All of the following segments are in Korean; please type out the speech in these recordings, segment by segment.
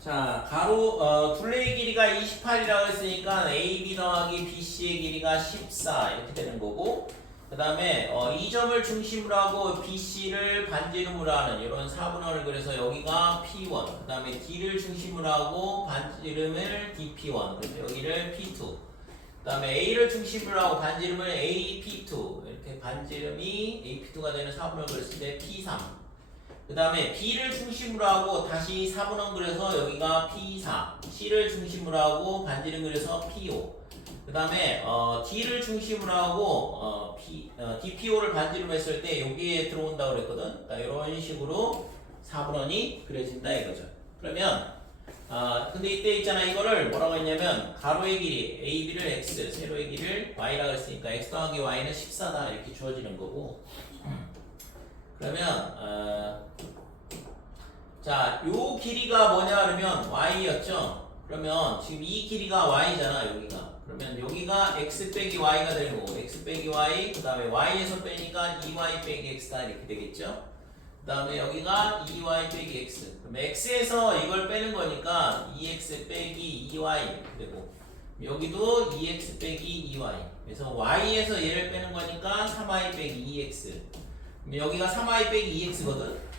자, 둘레의 길이가 28이라고 했으니까 AB 더하기 BC의 길이가 14 이렇게 되는 거고, 그 다음에 이 점을 중심으로 하고 BC를 반지름으로 하는 이런 사분원을 그려서 여기가 P1, 그 다음에 D를 중심으로 하고 반지름을 DP1, 그래서 여기를 P2, 그 다음에 A를 중심으로 하고 반지름을 AP2, 이렇게 반지름이 AP2가 되는 사분원을 그렸을 때 P3, 그 다음에 B를 중심으로 하고 다시 사분원 그려서 여기가 P4, C를 중심으로 하고 반지름 그려서 P5, 그 다음에 D를 중심으로 하고 DPO를 반지름 했을 때 여기에 들어온다고 그랬거든. 그러니까 이런 식으로 사분원이 그려진다 이거죠. 그러면 근데 이때 있잖아, 이거를 뭐라고 했냐면 가로의 길이 AB를 X, 세로의 길이를 Y라고 했으니까 X 더하기 Y는 14다 이렇게 주어지는 거고, 그러면 자, 요 길이가 뭐냐 그러면 Y였죠. 그러면 지금 이 길이가 Y잖아, 여기가. 그러면 여기가 X 빼기 Y가 되는 거고, X 빼기 Y, 그 다음에 Y에서 빼니까 2Y 빼기 X다 이렇게 되겠죠. 그 다음에 여기가 2Y 빼기 X. 그럼 X에서 이걸 빼는 거니까 2X 빼기 2Y 이렇게 되고, 여기도 2X 빼기 2Y. 그래서 Y에서 얘를 빼는 거니까 3Y 빼기 2X. 여기가 3y 빼기 2x거든.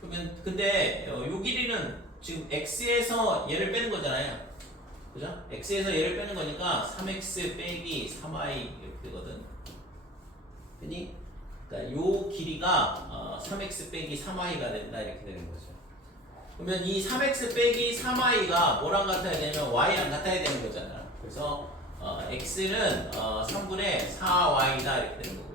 그러면 근데 요 길이는 지금 x에서 얘를 빼는 거잖아요. 그죠? x에서 얘를 빼는 거니까 3x 빼기 3y 이렇게 되거든. 그러니까 요 길이가 3x 빼기 3y가 된다 이렇게 되는 거죠. 그러면 이 3x 빼기 3y가 뭐랑 같아야 되냐면 y랑 같아야 되는 거잖아. 그래서 x는 3분의 4y다 이렇게 되는 거고,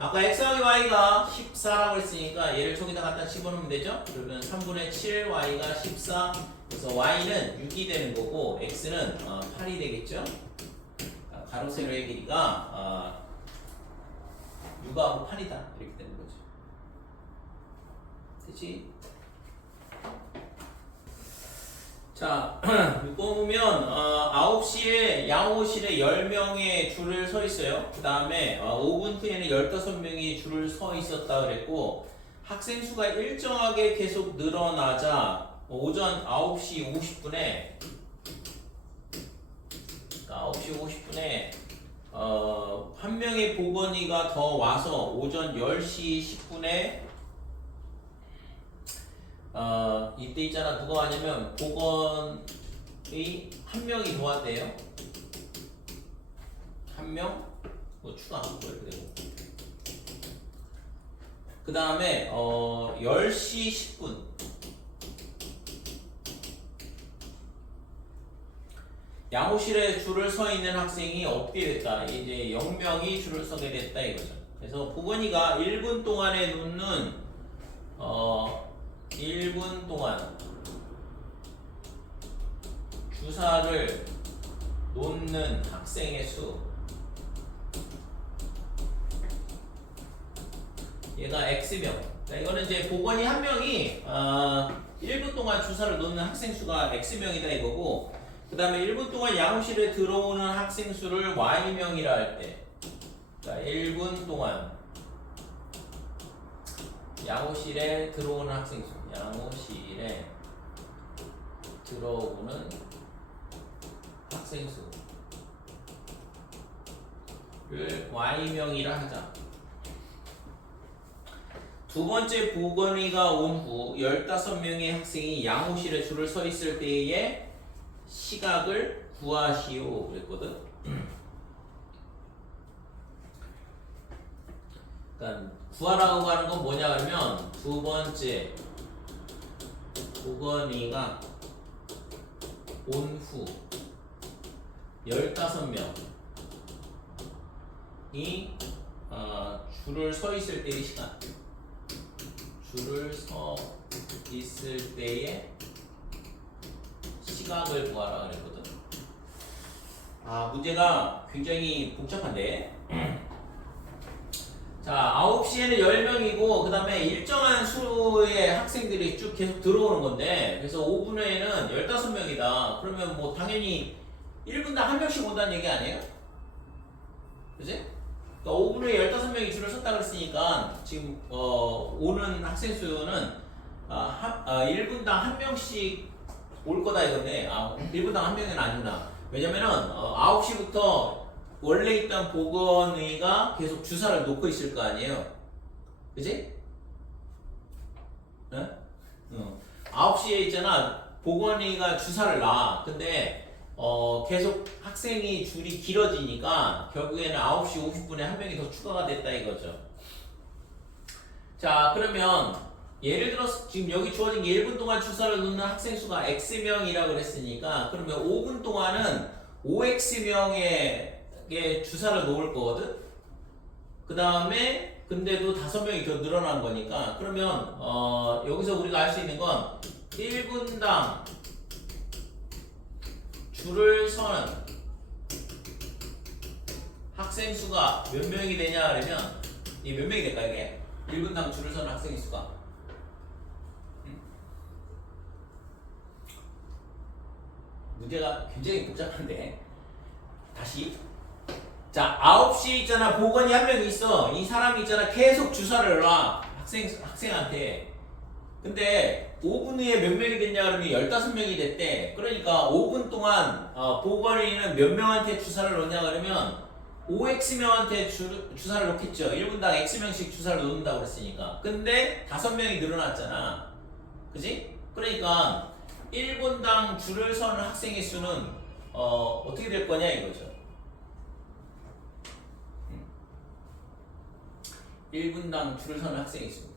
아까 x하기 y가 14라고 했으니까 얘를 저기다 갖다 집어넣으면 되죠? 그러면 3분의 7y가 14, 그래서 y는 6이 되는 거고 x는 8이 되겠죠? 가로 세로의 길이가 6하고 8이다 이렇게 되는 거죠. 됐지? 자, 이거 보면 9시에 양호실에 10명의 줄을 서 있어요. 그 다음에 5분 후에는 15명이 줄을 서 있었다 그랬고, 학생 수가 일정하게 계속 늘어나자 오전 9시 50분에 1 명의 보건의가 더 와서 오전 10시 10분에 이때 있잖아, 누가 하냐면 보건의 한 명이 더 왔대요. 한 명, 뭐 추가 뭐 이렇게 되고. 그 다음에 10시 10분 양호실에 줄을 서 있는 학생이 어떻게 됐다? 이제 0명이 줄을 서게 됐다 이거죠. 그래서 보건이가 1분 동안에 놓는 1분 동안 주사를 놓는 학생의 수, 얘가 X명. 그러니까 이거는 이제 보건이 한 명이 1분 동안 주사를 놓는 학생 수가 X명이다 이거고, 그 다음에 1분 동안 양호실에 들어오는 학생 수를 Y명이라 할 때, 그러니까 1분 동안 양호실에 들어오는 학생 수, 양호실에 들어오는 학생 수를 Y명이라 하자. 두 번째 보건의가 온 후 15명의 학생이 양호실에 줄을 서 있을 때의 시각을 구하시오 그랬거든. 그러니까 구하라고 하는 건 뭐냐 그러면, 두 번째 보건의가 온 후 15명이 줄을 서 있을 때의 시간, 줄을 서 있을 때의 시각을 구하라 그랬거든. 문제가 굉장히 복잡한데. 자, 9시에는 10명이고, 그 다음에 일정한 수의 학생들이 쭉 계속 들어오는 건데, 그래서 5분 후에는 15명이다. 그러면 뭐 당연히 1분당 한 명씩 온다는 얘기 아니에요? 그지? 그러니까 5분 후에 15명이 줄을 섰다 그랬으니까, 지금 오는 학생 수는 1분당 한 명씩 올 거다 이건데 1분당 한 명은 아니구나. 왜냐면은 9시부터 원래 있던 보건의가 계속 주사를 놓고 있을 거 아니에요. 그지? 네? 9시에 있잖아. 보건의가 주사를 놔. 근데 계속 학생이 줄이 길어지니까 결국에는 9시 50분에 한 명이 더 추가가 됐다 이거죠. 자, 그러면 예를 들어서 지금 여기 주어진 게 1분 동안 주사를 놓는 학생 수가 X명이라고 그랬으니까 그러면 5분 동안은 5X명의 주사를 놓을 거거든? 그 다음에 근데도 5명이 더 늘어난 거니까 그러면 여기서 우리가 알 수 있는 건 1분당 줄을 서는 학생 수가 몇 명이 되냐 그러면 이게 몇 명이 될까 이게? 1분당 줄을 서는 학생 수가 문제가 굉장히 복잡한데 다시 자 9시 있잖아 보건이 한 명 있어 이 사람이 있잖아 계속 주사를 놔 학생한테 근데 5분 후에 몇 명이 됐냐 그러면 15명이 됐대 그러니까 5분 동안 보건이는 몇 명한테 주사를 놓냐 그러면 5X명한테 주사를 놓겠죠 1분당 X명씩 주사를 놓는다고 그랬으니까 근데 5명이 늘어났잖아 그지? 그러니까 1분당 줄을 서는 학생의 수는 어떻게 될 거냐 이거죠 1분당 줄을 서는 학생의 수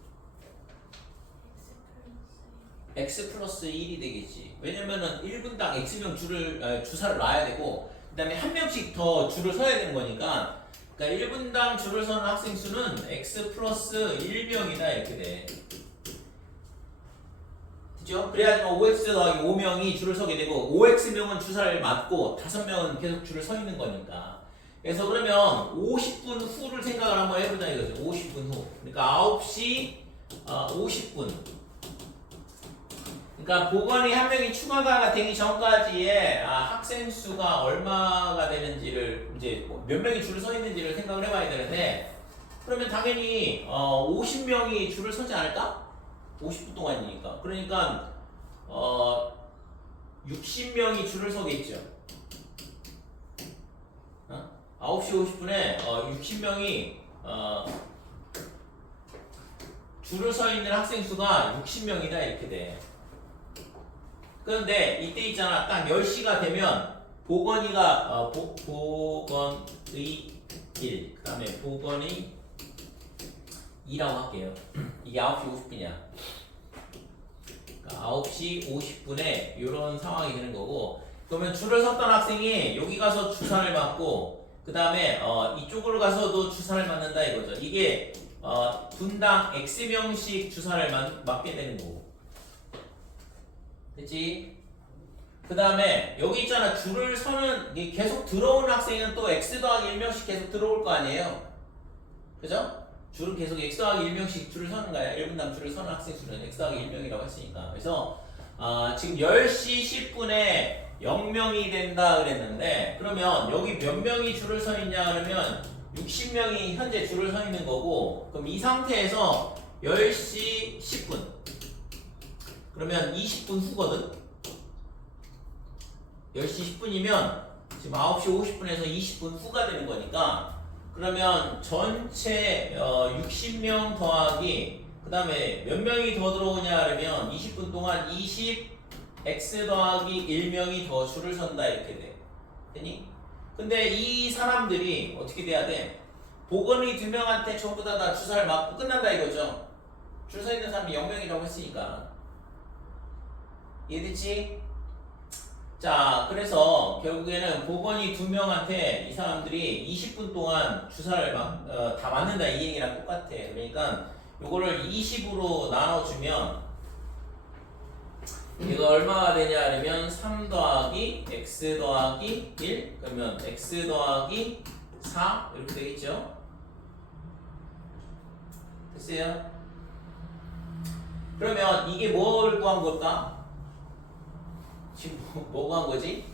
X 플러스 1이 되겠지 왜냐면은 1분당 X명 주사를 놔야 되고 그 다음에 한 명씩 더 줄을 서야 되는 거니까 그러니까 1분당 줄을 서는 학생 수는 X 플러스 1명이다 이렇게 돼 그죠? 그래야지만 5X 더하기 5명이 줄을 서게 되고 5X명은 주사를 맞고 5명은 계속 줄을 서 있는 거니까 그래서 그러면 50분 후를 생각을 한번 해보자 이거죠 50분 후 그러니까 9시 50분 그러니까 보건이 한 명이 추가가 되기 전까지의 학생 수가 얼마가 되는지를 이제 몇 명이 줄을 서 있는지를 생각을 해봐야 되는데 그러면 당연히 50명이 줄을 서지 않을까? 50분 동안이니까 그러니까 60명이 줄을 서겠죠 9시 50분에 60명이 줄을 서 있는 학생 수가 60명이다 이렇게 돼 그런데 이때 있잖아 딱 10시가 되면 보건이가 보건의 1 그 다음에 보건의 2라고 할게요 이게 9시 50분이야 그러니까 9시 50분에 이런 상황이 되는 거고 그러면 줄을 섰던 학생이 여기 가서 주사를 맞고 그 다음에 이쪽으로 가서도 주사를 맞는다 이거죠 이게 분당 X명씩 주사를 맞게 되는 거고 됐지? 그 다음에 여기 있잖아 줄을 서는 계속 들어오는 학생은 또 X 더하기 1명씩 계속 들어올 거 아니에요 그죠? 줄은 계속 X 더하기 1명씩 줄을 서는 거야 1분당 줄을 서는 학생 수는 X 더하기 1명이라고 했으니까 그래서 지금 10시 10분에 0명이 된다 그랬는데 그러면 여기 몇 명이 줄을 서 있냐 그러면 60명이 현재 줄을 서 있는 거고 그럼 이 상태에서 10시 10분 그러면 20분 후거든 10시 10분이면 지금 9시 50분에서 20분 후가 되는 거니까 그러면 전체 60명 더하기 그 다음에 몇 명이 더 들어오냐 그러면 20분 동안 20x 더하기 1명이 더 줄을 선다 이렇게 돼 되니? 근데 이 사람들이 어떻게 돼야 돼? 보건이 2명한테 전부 다 주사를 맞고 끝난다 이거죠 줄 서 있는 사람이 0명이라고 했으니까 이해됐지? 자 그래서 결국에는 보건이 2명한테 이 사람들이 20분 동안 주사를 다 맞는다 이 얘기랑 똑같아 그러니까 요거를 20으로 나눠주면 이거 얼마가 되냐 그러면 3 더하기 x 더하기 1 그러면 x 더하기 4 이렇게 되겠죠 됐어요? 그러면 이게 뭘 구한 걸까? 지금 뭐 구한 거지?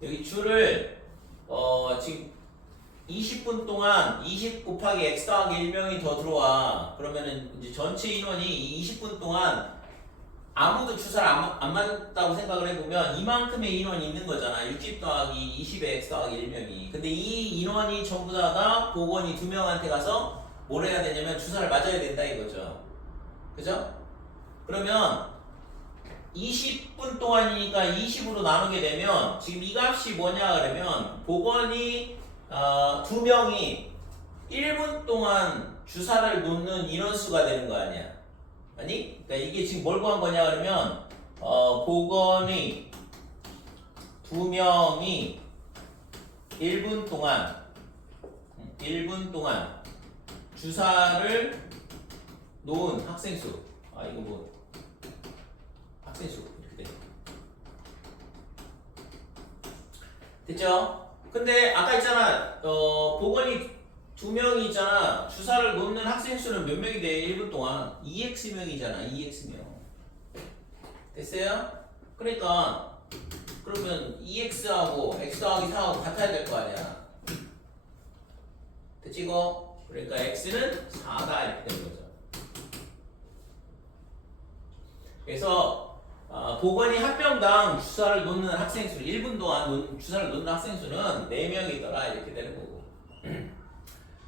여기 줄을 지금 20분 동안 20 곱하기 x 더하기 1명이 더 들어와 그러면은 이제 전체 인원이 20분 동안 아무도 주사를 안 맞았다고 생각을 해보면 이만큼의 인원이 있는 거잖아. 60 더하기 20의 x 더하기 1명이. 근데 이 인원이 전부 다가 보건이 2명한테 가서 뭘 해야 되냐면 주사를 맞아야 된다 이거죠. 그죠? 그러면 20분 동안이니까 20으로 나누게 되면 지금 이 값이 뭐냐 그러면 보건이 2명이 1분 동안 주사를 놓는 인원수가 되는 거 아니야. 아니? 그러니까 이게 지금 뭘 구한 거냐 그러면 보건이 2명이 1분 동안 주사를 놓은 학생 수. 이거 뭐 학생 수 이렇게 돼. 됐죠? 근데 아까 있잖아. 보건이 2명이 있잖아. 주사를 놓는 학생 수는 몇 명이 돼? 1분 동안 2x명이잖아. 2x명. 됐어요? 그러니까 그러면 2x하고 x 더하기 4하고 같아야 될 거 아니야. 됐지 이거? 그러니까 x는 4다 이렇게 되는 거죠. 그래서 보건이 한 명당 주사를 놓는 학생 수 1분 동안 주사를 놓는 학생 수는 4명이더라 이렇게 되는 거고.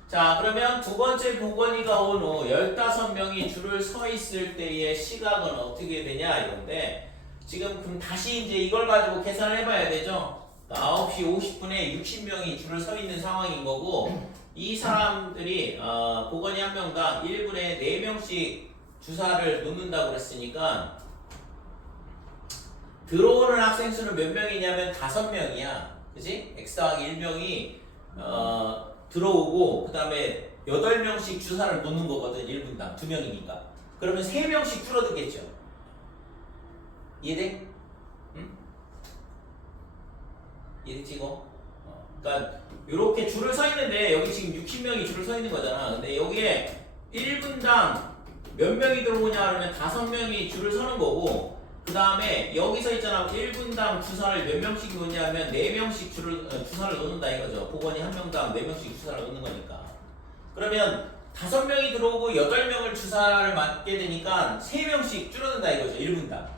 자 그러면 두 번째 보건이가 온 후 15명이 줄을 서 있을 때의 시각은 어떻게 되냐 이건데 지금 그럼 다시 이제 이걸 가지고 계산을 해봐야 되죠. 9시 50분에 60명이 줄을 서 있는 상황인 거고 이 사람들이 보건이 한 명당 1분에 4명씩 주사를 놓는다고 그랬으니까 들어오는 학생 수는 몇 명이냐면 5명이야. 그지? x 더하기 1명이 들어오고 그 다음에 8명씩 주사를 놓는 거거든. 1분당 2명이니까. 그러면 3명씩 줄어들겠죠. 이해돼? 응? 이해되지 이거? 그러니까 이렇게 줄을 서 있는데 여기 지금 60명이 줄을 서 있는 거잖아. 근데 여기에 1분당 몇 명이 들어오냐 그러면 5명이 줄을 서는 거고 그 다음에 여기서 있잖아 1분당 주사를 몇 명씩 놓냐면 4명씩 주사를 놓는다 이거죠. 보건이 한 명당 4명씩 주사를 놓는 거니까. 그러면 5명이 들어오고 8명을 주사를 맞게 되니까 3명씩 줄어든다 이거죠. 1분당.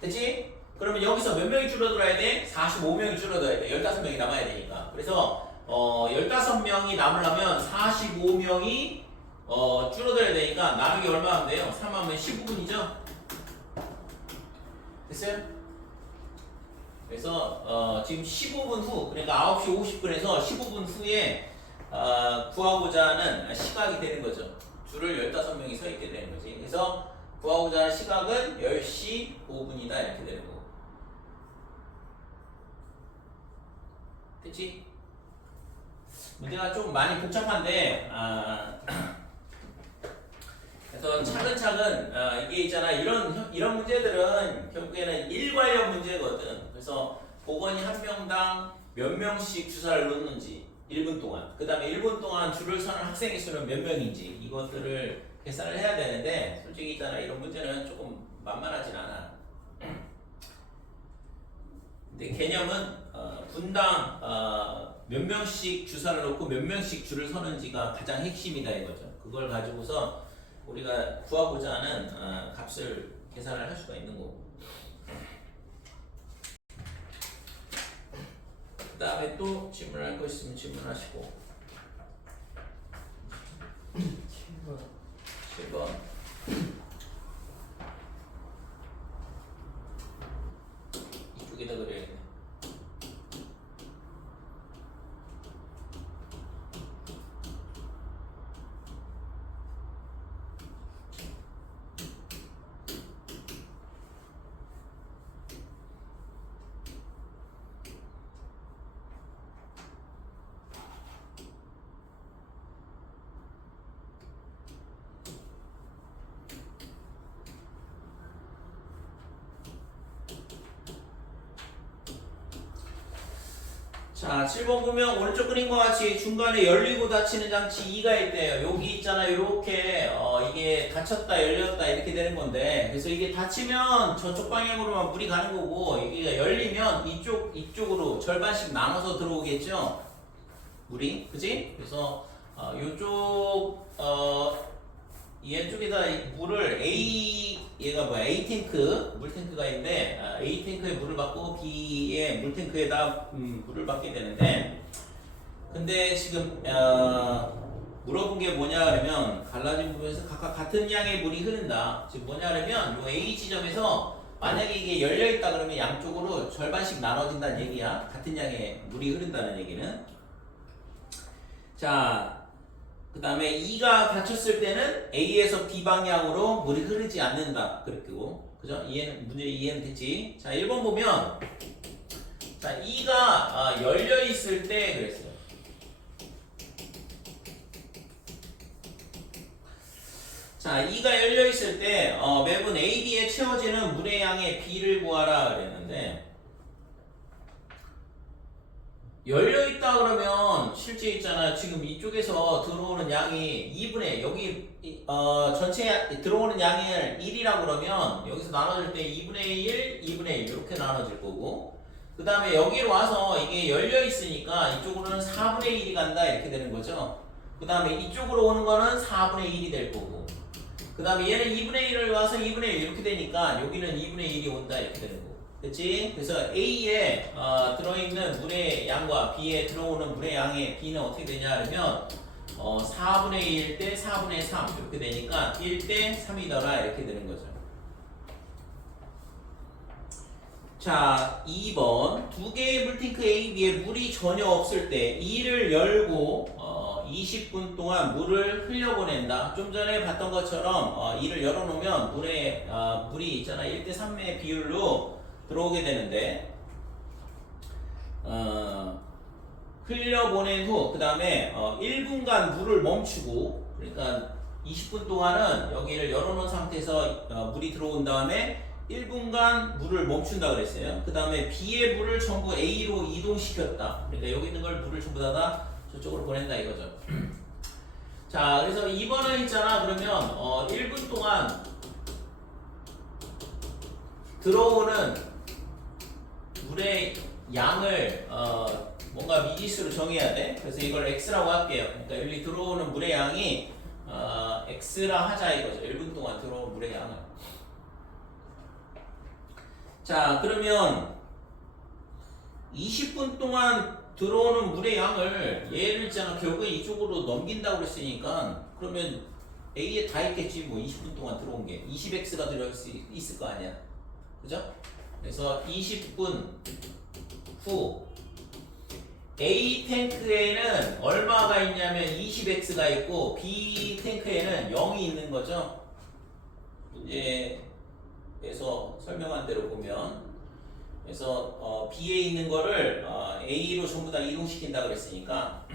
됐지? 그러면 여기서 몇 명이 줄어들어야 돼? 45명이 줄어들어야 돼. 15명이 남아야 되니까. 그래서 15명이 남으려면 45명이 줄어들어야 되니까 나누기 얼마 하면 돼요? 3하면 15분이죠? 됐어요? 그래서 지금 15분 후 그러니까 9시 50분에서 15분 후에 구하고자 하는 시각이 되는 거죠. 줄을 15명이 서 있게 되는 거지. 그래서 구하고자 하는 시각은 10시 5분이다 이렇게 되는 거고. 됐지? 문제가 좀 많이 복잡한데 그래서 차근차근 이게 있잖아 이런 문제들은 결국에는 일관력 문제거든. 그래서 보건이 한 명당 몇 명씩 주사를 놓는지 1분 동안 그 다음에 1분 동안 줄을 서는 학생의 수는 몇 명인지 이것들을 계산을 해야 되는데 솔직히 있잖아 이런 문제는 조금 만만하진 않아. 근데 개념은 분당 몇 명씩 주사를 놓고 몇 명씩 줄을 서는지가 가장 핵심이다 이거죠. 그걸 가지고서 우리가 구하고자 하는 값을 계산을 할 수가 있는 거고. 그 다음에 또 질문할 거 있으면 질문하시고. 7번 이쪽에다 그려야겠네. 자, 7번 보면 오른쪽 그림과 같이 중간에 열리고 닫히는 장치 2가 있대요. 여기 있잖아요. 이렇게 이게 닫혔다 열렸다 이렇게 되는 건데 그래서 이게 닫히면 저쪽 방향으로만 물이 가는 거고 이게 열리면 이쪽으로 절반씩 나눠서 들어오겠죠. 물이. 그지? 그래서 요쪽 이쪽에다 물을 얘가 뭐야? A 탱크, 물 탱크가 있는데 A 탱크에 물을 받고 B의 물 탱크에다 물을 받게 되는데, 근데 지금 물어본 게 뭐냐 그러면 갈라진 부분에서 각각 같은 양의 물이 흐른다. 지금 뭐냐 그러면 요 A 지점에서 만약에 이게 열려 있다 그러면 양쪽으로 절반씩 나눠진다는 얘기야. 같은 양의 물이 흐른다는 얘기는. 자. 그 다음에 E가 닫혔을 때는 A에서 B 방향으로 물이 흐르지 않는다. 그랬고, 그죠? 문제 이해는 됐지? 자, 1번 보면, 자, E가 열려 있을 때 그랬어요. 자, E가 열려 있을 때, 매분 A, B에 채워지는 물의 양의 B를 구하라 그랬는데, 열려있다 그러면 실제 있잖아요. 지금 이쪽에서 들어오는 양이 2분의 여기 전체 들어오는 양을 1이라고 그러면 여기서 나눠질 때 2분의 1, 2분의 1 이렇게 나눠질 거고, 그 다음에 여기로 와서 이게 열려있으니까 이쪽으로는 4분의 1이 간다 이렇게 되는 거죠. 그 다음에 이쪽으로 오는 거는 4분의 1이 될 거고, 그 다음에 얘는 2분의 1을 와서 2분의 1 이렇게 되니까 여기는 2분의 1이 온다 이렇게 되는 거고. 그치? 그래서 A에 들어있는 물의 양과 B에 들어오는 물의 양의 B는 어떻게 되냐 하면 4분의 1 대 4분의 3 이렇게 되니까 1 대 3이더라 이렇게 되는 거죠. 자, 2번 두 개의 물탱크 A, B에 물이 전혀 없을 때 이를 열고 20분 동안 물을 흘려보낸다. 좀 전에 봤던 것처럼 이를 열어놓으면 물이 있잖아 1대 3의 비율로 들어오게 되는데, 흘려보낸 후 그 다음에 1분간 물을 멈추고, 그러니까 20분 동안은 여기를 열어놓은 상태에서 물이 들어온 다음에 1분간 물을 멈춘다 그랬어요. 그 다음에 B의 물을 전부 A로 이동시켰다. 그러니까 여기 있는 걸 물을 전부 다 저쪽으로 보낸다 이거죠. 자, 그래서 2번은 있잖아. 그러면 1분 동안 들어오는 물의 양을 뭔가 미지수로 정해야 돼. 그래서 이걸 x라고 할게요. 그러니까 여기 들어오는 물의 양이 x라 하자 이거죠. 1분 동안 들어온 물의 양을. 자, 그러면 20분 동안 들어오는 물의 양을 얘를 있잖아 결국에 이쪽으로 넘긴다고 그랬으니까, 그러면 A에 다 있겠지. 뭐 20분 동안 들어온 게 20x가 들어있을 거 아니야. 그죠? 그래서 20분 후 A 탱크에는 얼마가 있냐면 20x가 있고 B 탱크에는 0이 있는 거죠. 문제에서 설명한 대로 보면, 그래서 B에 있는 거를 A로 전부 다 이동시킨다 그랬으니까,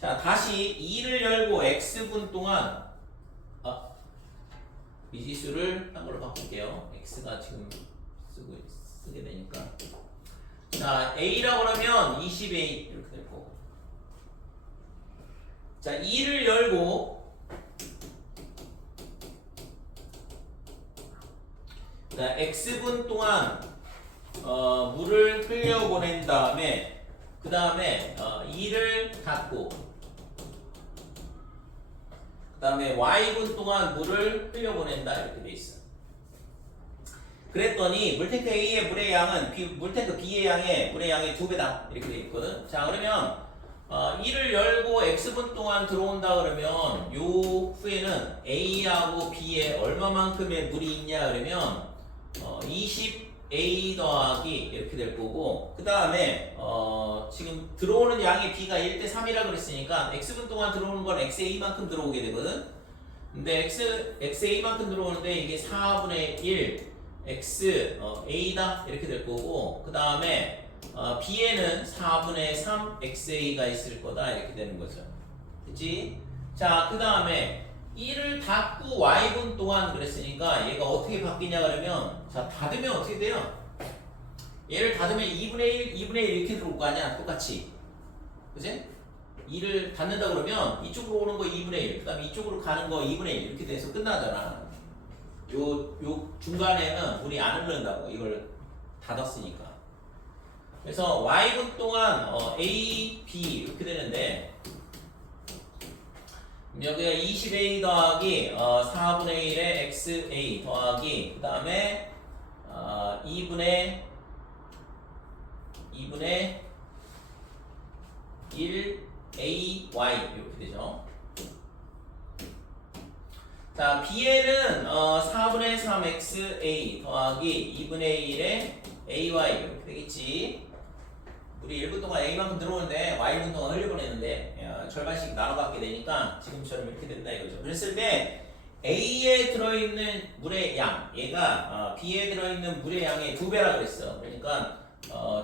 자, 다시 2를 열고 x분 동안 미지수를 한 걸로 바꿀게요. x가 지금 쓰게 되니까. 자, A라고 그러면 20A 이렇게 될 거고. 자, 2를 열고 자, X분 동안 물을 흘려보낸 다음에 그 다음에 2를 닫고 그 다음에 Y분 동안 물을 흘려보낸다 이렇게 돼 있어. 그랬더니 물탱크 A의 물의 양은 물탱크 B의 양의 물의 양의 2배다 이렇게 돼 있거든. 자, 그러면 1을 열고 X분 동안 들어온다 그러면 요 후에는 A하고 B에 얼마만큼의 물이 있냐 그러면 20A 더하기 이렇게 될 거고, 그 다음에 지금 들어오는 양의 B가 1대 3이라 그랬으니까 X분 동안 들어오는 건 XA만큼 들어오게 되거든. 근데 XA만큼 들어오는데 이게 4분의 1 X A다 이렇게 될 거고, 그 다음에 B에는 4분의 3 XA가 있을 거다 이렇게 되는 거죠. 그치? 자, 그 다음에 1을 닫고 Y분 동안 그랬으니까 얘가 어떻게 바뀌냐 그러면, 자, 닫으면 어떻게 돼요? 얘를 닫으면 2분의 1, 2분의 1 이렇게 들어올 거 아니야? 똑같이. 그치? 2를 닫는다 그러면 이쪽으로 오는 거 2분의 1, 그 다음에 이쪽으로 가는 거 2분의 1 이렇게 돼서 끝나잖아. 요 중간에는 물이 안 흐른다고, 이걸 닫았으니까. 그래서 Y분 동안 A, B 이렇게 되는데, 여기가 20a 더하기 4분의 1의 xa 더하기 그 다음에 2분의 1 ay 이렇게 되죠. 자, b에는 4분의 3 xa 더하기 2분의 1의 ay 이렇게 되겠지. 우리 1분 동안 a만큼 들어오는데 y분 동안 흘려보내는데 절반씩 나눠받게 되니까 지금처럼 이렇게 된다 이거죠. 그랬을 때 a에 들어있는 물의 양, 얘가 b에 들어있는 물의 양의 2배라 그랬어. 그러니까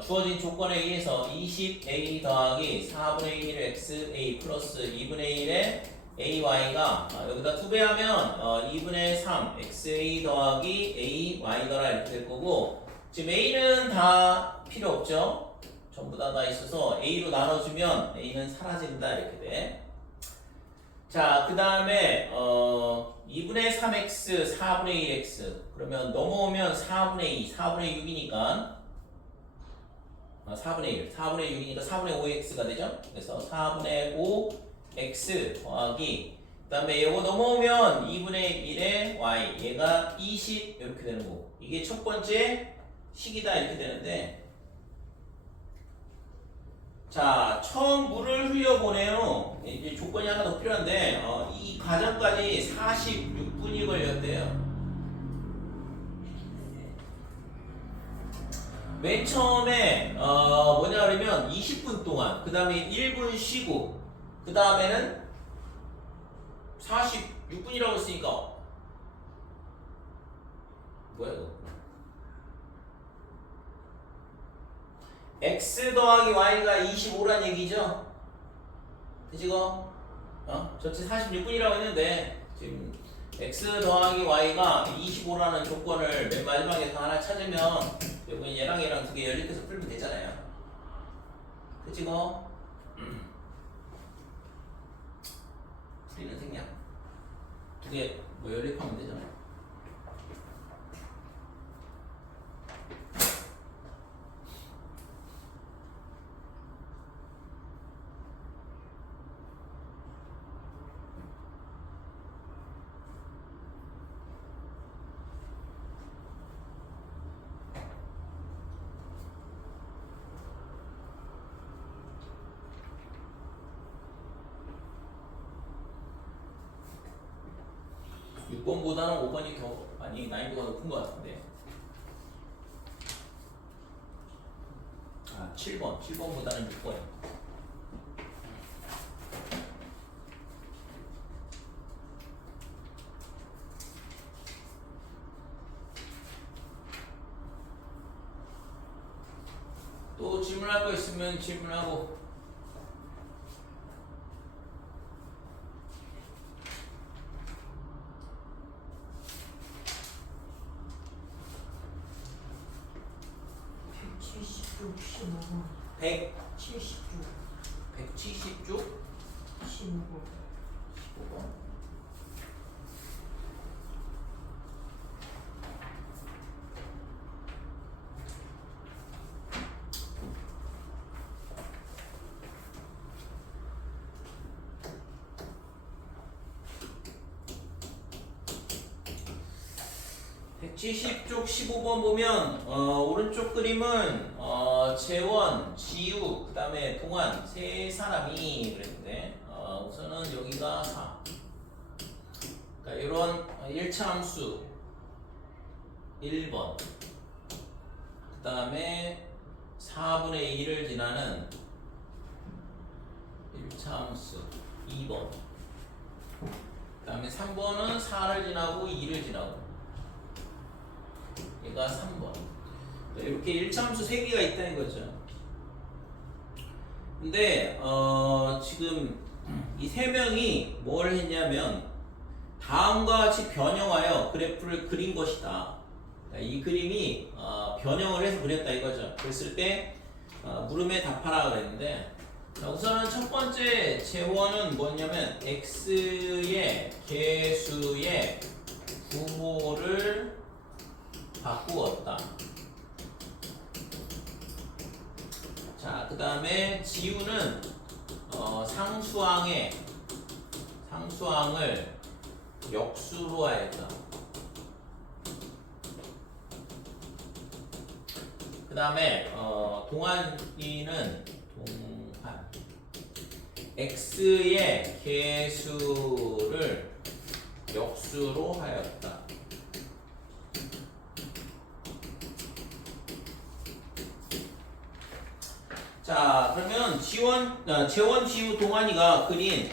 주어진 조건에 의해서 20a 더하기 4분의 1 xa 플러스 2분의 1의 ay가 여기다 2배 하면 2분의 3 xa 더하기 ay더라 이렇게 될 거고, 지금 a는 다 필요 없죠. 전부 다 있어서 a로 나눠주면 a는 사라진다 이렇게 돼. 자, 그 다음에 2분의 3x 4분의 1x 그러면 넘어오면 4분의 2 4분의 6이니까 4분의 1 4분의 6이니까 4분의 5x가 되죠. 그래서 4분의 5x 더하기 그 다음에 이거 넘어오면 2분의 1의 y 얘가 20 이렇게 되는 거고, 이게 첫 번째 식이다 이렇게 되는데, 자, 처음 물을 흘려보내요. 이제 조건이 하나 더 필요한데 이 과정까지 46분이 걸렸대요. 맨 처음에 뭐냐 그러면 20분 동안, 그 다음에 1분 쉬고, 그 다음에는 46분이라고 했으니까 뭐야 이거? x 더하기 y가 25란 얘기죠? 그치 이거? 전체 46분이라고 했는데 지금 x 더하기 y가 25라는 조건을 맨 마지막에 다 하나 찾으면 여기 얘랑 얘랑 두 개 연립해서 풀면 되잖아요. 그치 이거? 풀이는 생략. 두 개 뭐 연립하면 되잖아요. 6번보다는 5번이 더 많이 난이도가 높은 것 같은데. 7번보다는 6번. 또 질문할 거 있으면 질문하고. 백 170쪽 15번. 쪽 15번 보면 오른쪽 그림은 재원, 지우, 그 다음에 동환 세 사람이 그랬는데 우선은 여기가 4. 그러니까 이런 1차 함수 1번, 그 다음에 4분의 1을 지나는 1차 함수 2번, 그 다음에 3번은 4를 지나고 2를 지나고, 얘가 3번. 이렇게 1차 함수 3개가 있다는 거죠. 근데 지금 이 3명이 뭘 했냐면 다음과 같이 변형하여 그래프를 그린 것이다. 이 그림이 변형을 해서 그렸다 이거죠. 그랬을 때 물음에 답하라 그랬는데, 우선은 첫 번째 재원은 뭐냐면 x의 개수의 부호를 바꾸었다. 자, 그 다음에 지우는 상수항의 상수항을 역수로 하였다. 그 다음에 동환이는 x의 개수를 역수로 하였다. 자, 그러면 재원, 지우, 동환이가 그린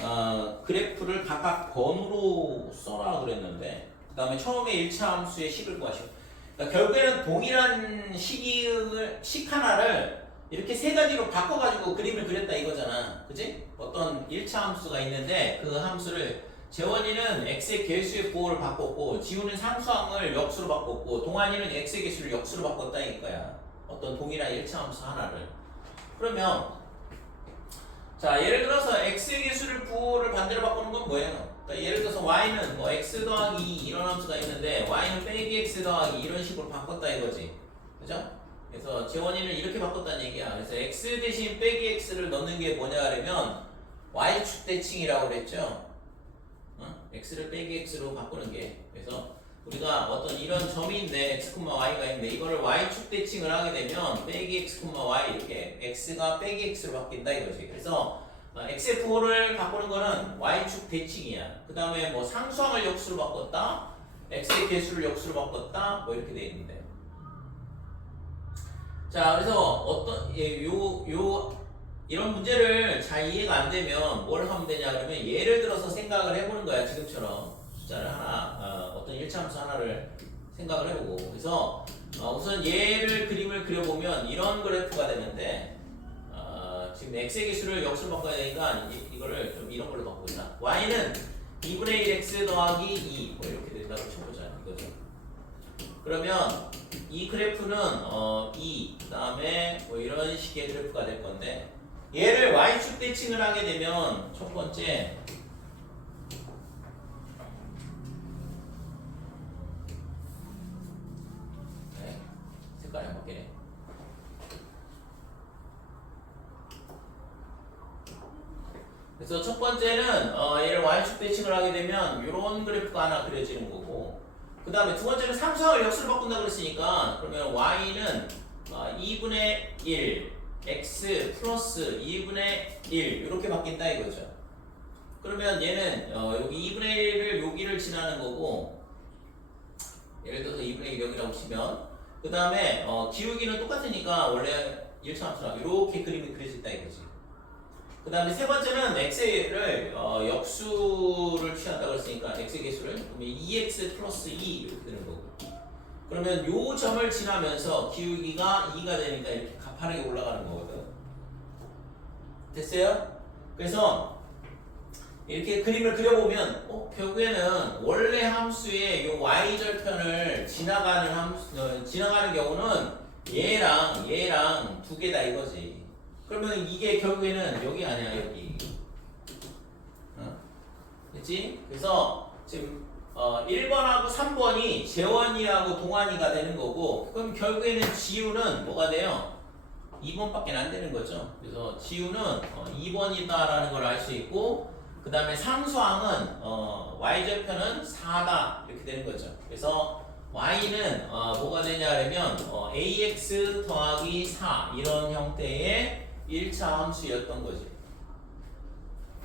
그래프를 각각 번호로 써라 그랬는데, 그 다음에 처음에 1차 함수의 식을 구하시고, 그러니까 결국에는 동일한 식 하나를 이렇게 세 가지로 바꿔가지고 그림을 그렸다 이거잖아. 그치? 어떤 1차 함수가 있는데 그 함수를 재원이는 x의 개수의 부호를 바꿨고, 지우는 상수항을 역수로 바꿨고, 동환이는 x의 개수를 역수로 바꿨다 이거야. 어떤 동일한 1차 함수 하나를. 그러면 자, 예를 들어서 x의 개수를 부호를 반대로 바꾸는 건 뭐예요? 그러니까 예를 들어서 y는 뭐 x 더하기 2 이런 함수가 있는데 y는 빼기 x 더하기 이런 식으로 바꿨다 이거지. 그죠? 그래서 재원이는 이렇게 바꿨다는 얘기야. 그래서 x 대신 빼기 x를 넣는 게 뭐냐 하면 y축 대칭이라고 그랬죠. x를 빼기 x로 바꾸는 게. 그래서 우리가 어떤 이런 점이 있는데 x, y가 있는데 이거를 y축 대칭을 하게 되면 빼기 x, y 이렇게 x가 빼기 x로 바뀐다 이거지. 그래서 x의 부호를 바꾸는 거는 y축 대칭이야. 그 다음에 뭐 상수항을 역수로 바꿨다, x의 개수를 역수로 바꿨다, 뭐 이렇게 돼 있는데. 자, 그래서 어떤 이런 문제를 잘 이해가 안 되면 뭘 하면 되냐 그러면 예를 들어서 생각을 해보는 거야. 지금처럼 숫자를 하나, 어떤 1차 함수 하나를 생각을 해보고, 그래서 우선 얘를 그림을 그려보면 이런 그래프가 되는데, 지금 x의 개수를 역수로 바꿔야 되니까 이거를 좀 이런 걸로 바꾸자. y는 2분의 1 x 더하기 2 뭐 이렇게 된다고 쳐보자 이거죠. 그러면 이 그래프는 2, 그 다음에 뭐 이런 식의 그래프가 될 건데, 얘를 y축 대칭을 하게 되면 첫 번째 색깔이 안 바뀌네. 그래서 첫 번째는 얘를 y축 대칭을 하게 되면 이런 그래프가 하나 그려지는 거고, 그 다음에 두 번째는 상수항을 역수로 바꾼다 그랬으니까 그러면 y는 2분의 1 x 플러스 2분의 1 이렇게 바뀐다 이거죠. 그러면 얘는 여기 2분의 1을 여기를 지나는 거고, 예를 들어서 2분의 1 여기라고 치면, 그 다음에 기울기는 똑같으니까 원래 1차 함수랑 이렇게 그림이 그려졌다 이거지. 그 다음에 세 번째는 x를 역수를 취한다고 했으니까 x의 개수를, 그러면 2x 플러스 2 이렇게 되는 거고, 그러면 요 점을 지나면서 기울기가 2가 되니까 이렇게 가파르게 올라가는 거거든. 됐어요? 그래서 이렇게 그림을 그려보면 결국에는 원래 함수의 요 y절편을 지나가는 경우는 얘랑 두 개다 이거지. 그러면 이게 결국에는 여기 아니야 여기. 됐지? 그래서 지금 1번하고 3번이 재원이하고 동환이가 되는 거고, 그럼 결국에는 지우는 뭐가 돼요? 2번밖에 안 되는 거죠. 그래서 지우는 2번이다라는 걸 알 수 있고, 그 다음에 상수항은 y절편은 4다 이렇게 되는 거죠. 그래서 y는 뭐가 되냐면 ax 더하기 4 이런 형태의 1차 함수였던 거지.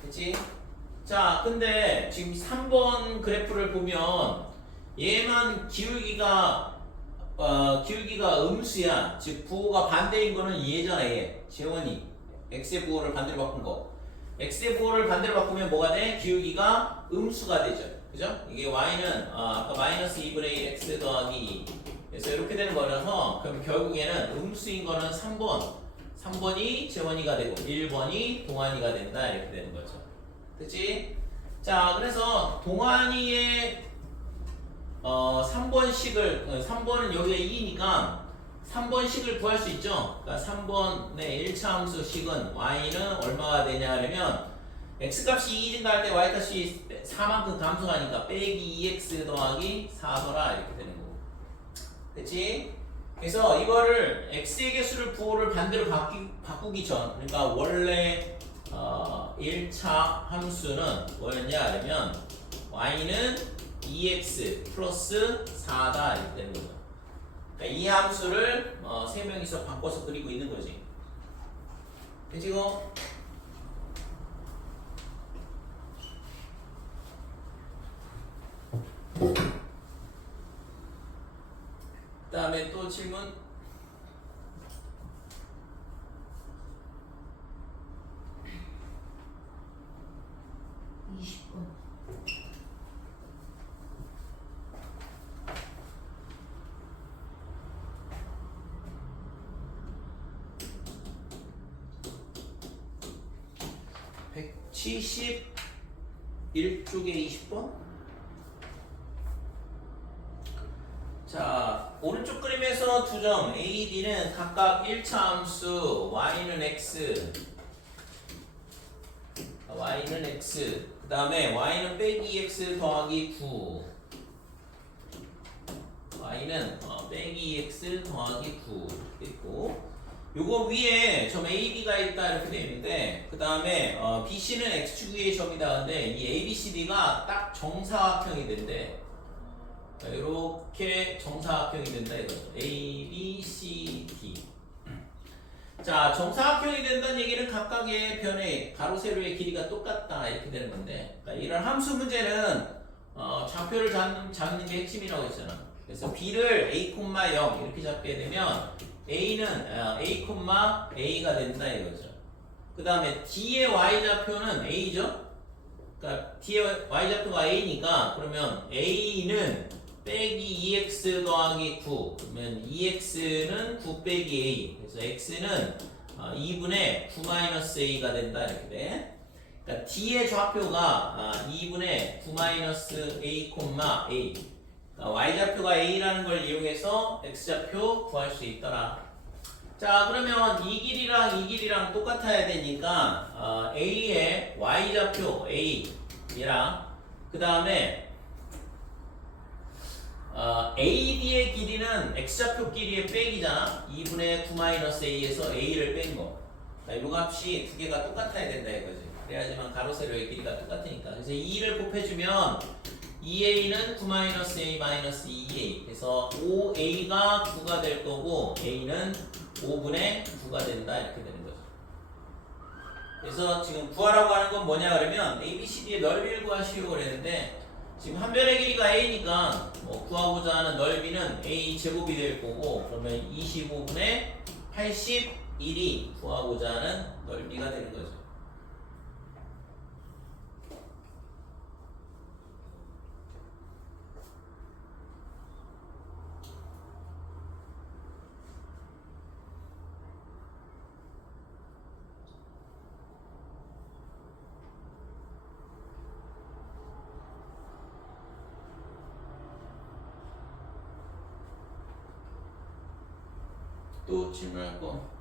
그치? 자, 근데 지금 3번 그래프를 보면 얘만 기울기가 음수야. 즉 부호가 반대인 거는 얘잖아. 얘 재원이 x의 부호를 반대로 바꾼 거. x의 부호를 반대로 바꾸면 뭐가 돼? 기울기가 음수가 되죠. 그죠? 이게 y는 아까 마이너스 2분의 1 x 더하기 2. 그래서 이렇게 되는 거라서, 그럼 결국에는 음수인 거는 3번이 재원이가 되고 1번이 동환이가 된다 이렇게 되는 거죠. 그치? 자, 그래서 동환이의 3번은 여기에 2니까 3번식을 구할 수 있죠. 그러니까 3번의 1차 함수 식은 y는 얼마가 되냐 하면, x값이 2진다 할 때 y값이 4만큼 감소하니까 빼기 2x 더하기 4더라 이렇게 되는 거고. 그치? 그래서 이거를 x의 개수를 부호를 반대로 바꾸기 전, 그러니까 원래 1차 함수는 뭐였냐 그러면 y는 2x 플러스 4다 이렇게 되는 거죠. 그러니까 이 함수를 세 명이서 바꿔서 그리고 있는 거지. 그치고 그 다음에 또 질문. 20번. (171쪽에) 20번. 자, 오른쪽 그림에서 두 점 A, D는 각각 1차 함수 y는 x, 그 다음에 y는 빼기 x 더하기 9, y는 빼기 x 더하기 9 있고, 요거 위에 점 AB가 있다 이렇게 되어 있는데, 그 다음에 BC는 x축 위의 점이다. 근데 이 ABCD가 딱 정사각형이 된대. 이렇게 정사각형이 된다 이거죠. A, B, C, D. 자, 정사각형이 된다는 얘기는 각각의 변의 가로 세로의 길이가 똑같다 이렇게 되는 건데, 그러니까 이런 함수 문제는 좌표를 잡는 게 핵심이라고 했잖아. 그래서 B를 A, 0 이렇게 잡게 되면 A는 A, A가 된다 이거죠. 그 다음에 D의 Y좌표는 A죠. 그러니까 D의 Y좌표가 A니까 그러면 A는 빼기 2x 더하기 9, 그러면 2x는 9 빼기 a, 그래서 x는 2분의 9-a가 된다 이렇게 돼. 그러니까 d의 좌표가 2분의 9-a, a. 그러니까 y좌표가 a라는 걸 이용해서 x좌표 구할 수 있더라. 자, 그러면 이 길이랑 똑같아야 되니까 a의 y좌표 a랑 그 다음에 AB의 길이는 x좌표 길이의 빼기잖아. 2분의 9-a에서 a를 뺀 거. 그러니까 이 값이 두 개가 똑같아야 된다 이거지. 그래야지만 가로 세로의 길이가 똑같으니까. 그래서 2를 곱해주면 2a는 9-a 2a. 그래서 5a가 9가 될 거고 a는 5분의 9가 된다 이렇게 되는 거죠. 그래서 지금 구하라고 하는 건 뭐냐 그러면 ABCD의 넓이를 구하시려고 그랬는데, 지금 한 변의 길이가 a니까 구하고자 하는 넓이는 a 제곱이 될 거고, 그러면 25분의 81이 구하고자 하는 넓이가 되는 거죠. 또 질문할 거.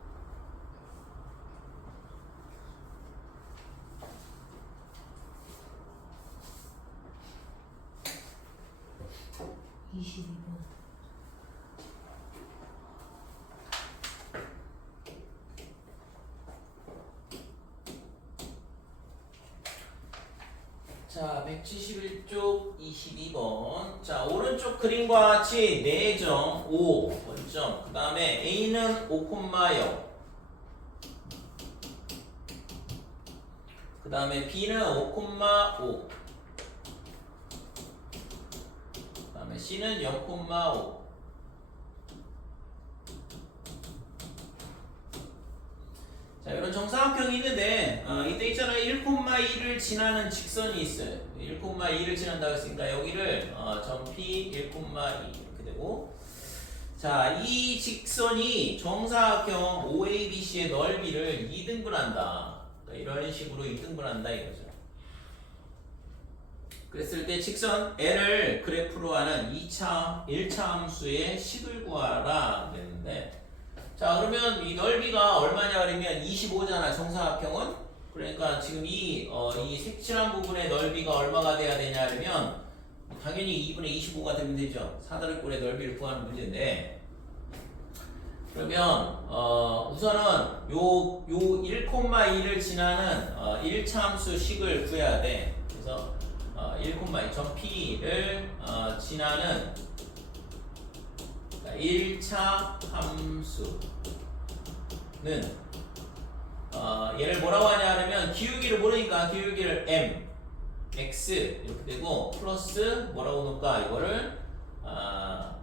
자, 171쪽 22번. 자, 오른쪽 그림과 같이 4점, 5 원점. 그 다음에 A는 5,0. 그 다음에 B는 5,5. 그 다음에 C는 0,5. 자, 이런 정사각형이 있는데 이때 있잖아요. 1,2를 지나는 직선이 있어요. 1,2를 지난다고 했으니까 여기를 점 P 1,2 이렇게 되고, 자, 이 직선이 정사각형 OABC의 넓이를 2등분한다. 그러니까 이런 식으로 2등분한다 이거죠. 그랬을 때 직선 L을 그래프로 하는 1차 함수의 식을 구하라 그랬는데, 자, 그러면 이 넓이가 얼마냐 그러면 25잖아 정사각형은. 그러니까 지금 이 색칠한 부분의 넓이가 얼마가 돼야 되냐 그러면 당연히 2분의 25가 되면 되죠. 사다리꼴의 넓이를 구하는 문제인데, 그러면 우선은 요 1,2를 지나는 1차 함수 식을 구해야 돼. 그래서 1,2점 P를 지나는 1차 함수는 얘를 뭐라고 하냐 하면 기울기를 모르니까 기울기를 M, X 이렇게 되고 플러스 뭐라고 놓을까 이거를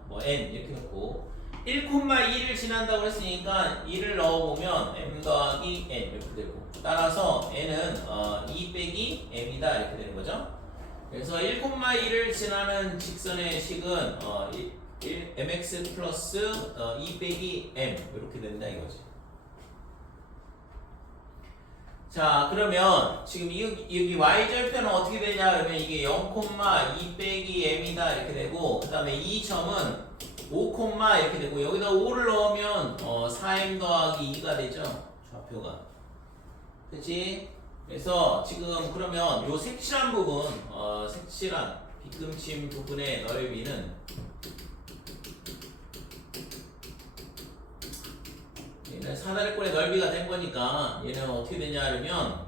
뭐 N 이렇게 놓고 1,2를 지난다고 했으니까 2를 넣어보면 M 더하기 N 이렇게 되고 따라서 N은 2 빼기 M이다 이렇게 되는 거죠. 그래서 1,2를 지나는 직선의 식은 mx 플러스 2 빼기 m 이렇게 된다 이거지. 자 그러면 지금 여기 y절편은 어떻게 되냐 그러면 이게 0,2 빼기 m이다 이렇게 되고 그 다음에 이 점은 5, 이렇게 되고 여기다 5를 넣으면 4m 더하기 2가 되죠 좌표가. 그치? 그래서 지금 그러면 요 색칠한 부분 색칠한 빗금침 부분의 넓이는 얘는 사다리꼴의 넓이가 된 거니까 얘는 어떻게 되냐 하면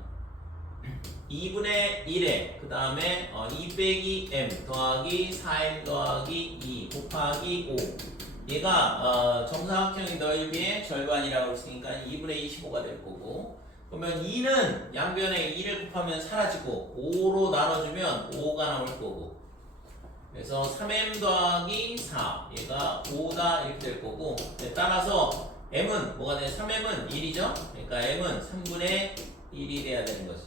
2분의 1에 그 다음에 2 빼기 m 더하기 4m 더하기 2 곱하기 5 얘가 정사각형의 넓이의 절반이라고 했으니까 2분의 25가 될 거고 그러면 2는 양변에 2를 곱하면 사라지고 5로 나눠주면 5가 나올 거고 그래서 3m 더하기 4 얘가 5다 이렇게 될 거고 따라서 m은 뭐가 돼? 3m은 1이죠? 그러니까 m은 3분의 1이 돼야 되는 거지.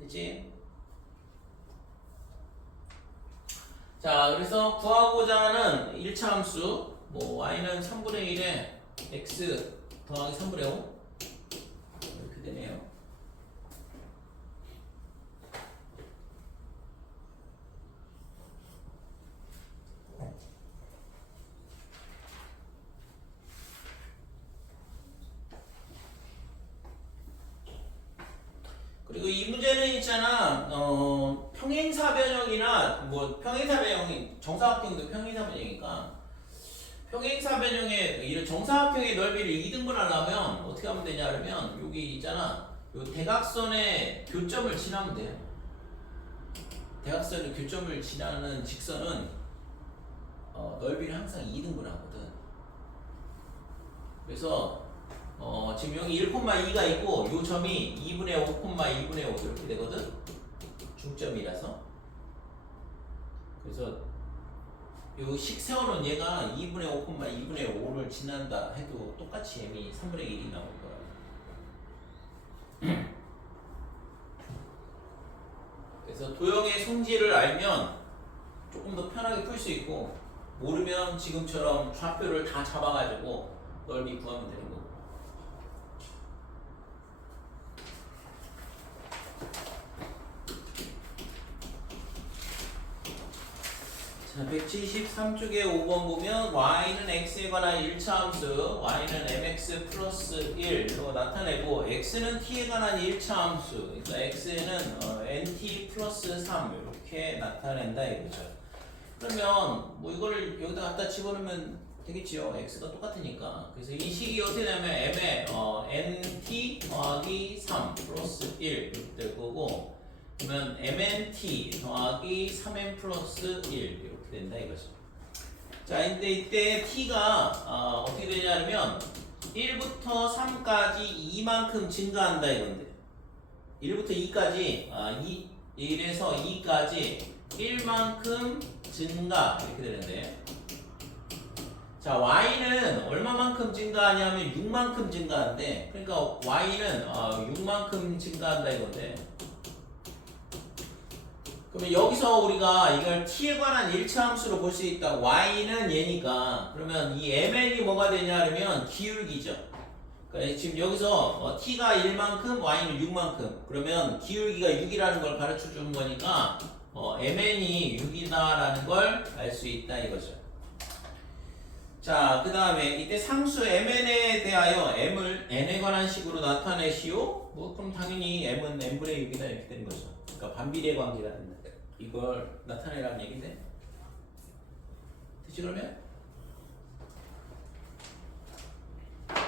됐지? 자, 그래서 구하고자 하는 1차 함수 뭐 y는 3분의 1에 x 더하기 3분의 5 이렇게 되네요. 그리고 이 문제는 있잖아 평행사변형이나 뭐 평행사변형이 정사각형도 평행사변형이니까 평행사변형의 이런 정사각형의 넓이를 2등분 하려면 어떻게 하면 되냐 그러면 여기 있잖아 요 대각선의 교점을 지나면 돼요. 대각선의 교점을 지나는 직선은 넓이를 항상 2등분 하거든. 그래서 지금 여기 1,2가 있고 요 점이 2분의 5, 2분의 5 이렇게 되거든. 중점이라서. 그래서 요 식 세워놓은 얘가 2분의 5, 2분의 5를 지난다 해도 똑같이 m이 3분의 1이 나올 거야. 그래서 도형의 성질을 알면 조금 더 편하게 풀 수 있고 모르면 지금처럼 좌표를 다 잡아가지고 넓이 구하면 되는 거고. 자, 173쪽에 5번 보면 y는 x에 관한 1차 함수 y는 mx 플러스 1로 나타내고 x는 t에 관한 1차 함수 그러니까 x는 nt 플러스 3 이렇게 나타낸다 이거죠. 그러면 뭐 이거를 여기다 갖다 집어넣으면 되겠지요. x가 똑같으니까. 그래서 이 식이 어떻게 되냐면 m에 nt 더하기 3 플러스 1 이렇게 될 거고 그러면 mnt 더하기 3m 플러스 1 이렇게 된다 이거죠. 자, 근데 이때 t가 어떻게 되냐면 1부터 3까지 2만큼 증가한다 이건데 1부터 2까지 1에서 2까지 1만큼 증가 이렇게 되는데 자 y는 얼마만큼 증가하냐면 6만큼 증가하는데 그러니까 y는 6만큼 증가한다 이건데 그러면 여기서 우리가 이걸 t에 관한 1차 함수로 볼 수 있다. y는 얘니까 그러면 이 mn이 뭐가 되냐 하면 기울기죠. 그러니까 지금 여기서 t가 1만큼 y는 6만큼 그러면 기울기가 6이라는 걸 가르쳐 주는 거니까 mn이 6이다라는 걸 알 수 있다 이거죠. 자, 그 다음에 이때 상수 mn에 대하여 m을 n에 관한 식으로 나타내시오. 뭐 그럼 당연히 m은 n분의 6이다 이렇게 되는 거죠. 그러니까 반비례 관계라는 이걸 나타내라는 얘긴데 그치 그러면?